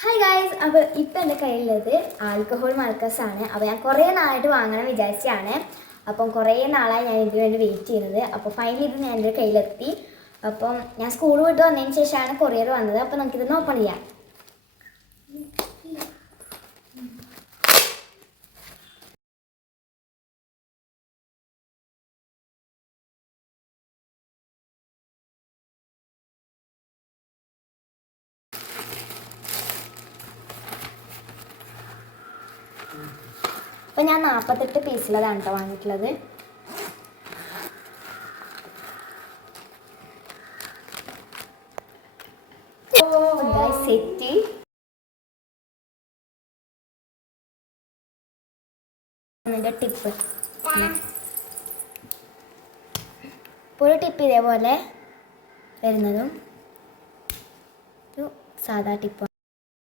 Hi guys, അപ്പോൾ ഇപ്പം എൻ്റെ കയ്യിലുള്ളത് ആൽക്കഹോൾ മാർക്കസാണ്. അപ്പോൾ ഞാൻ കുറേ നാളായിട്ട് വാങ്ങണം വിചാരിച്ചാണ്. അപ്പം കുറേ നാളായി ഞാൻ ഇതിന് വേണ്ടി വെയിറ്റ് ചെയ്യുന്നത്. അപ്പോൾ ഫൈനലി ഇത് ഞാൻ എൻ്റെ കയ്യിലെത്തി. അപ്പം ഞാൻ സ്കൂൾ വിട്ട് വന്നതിന് ശേഷമാണ് കൊറിയർ വന്നത്. അപ്പോൾ നമുക്കിതൊന്ന് ഓപ്പൺ ചെയ്യാം. അപ്പം ഞാൻ 48 പീസിലതാണ് കേട്ടോ വാങ്ങിയിട്ടുള്ളത്. സെറ്റ് ടിപ്പ് ഒരു ടിപ്പ് ഇതേപോലെ വരുന്നതും ഒരു സാധാ ടിപ്പ്.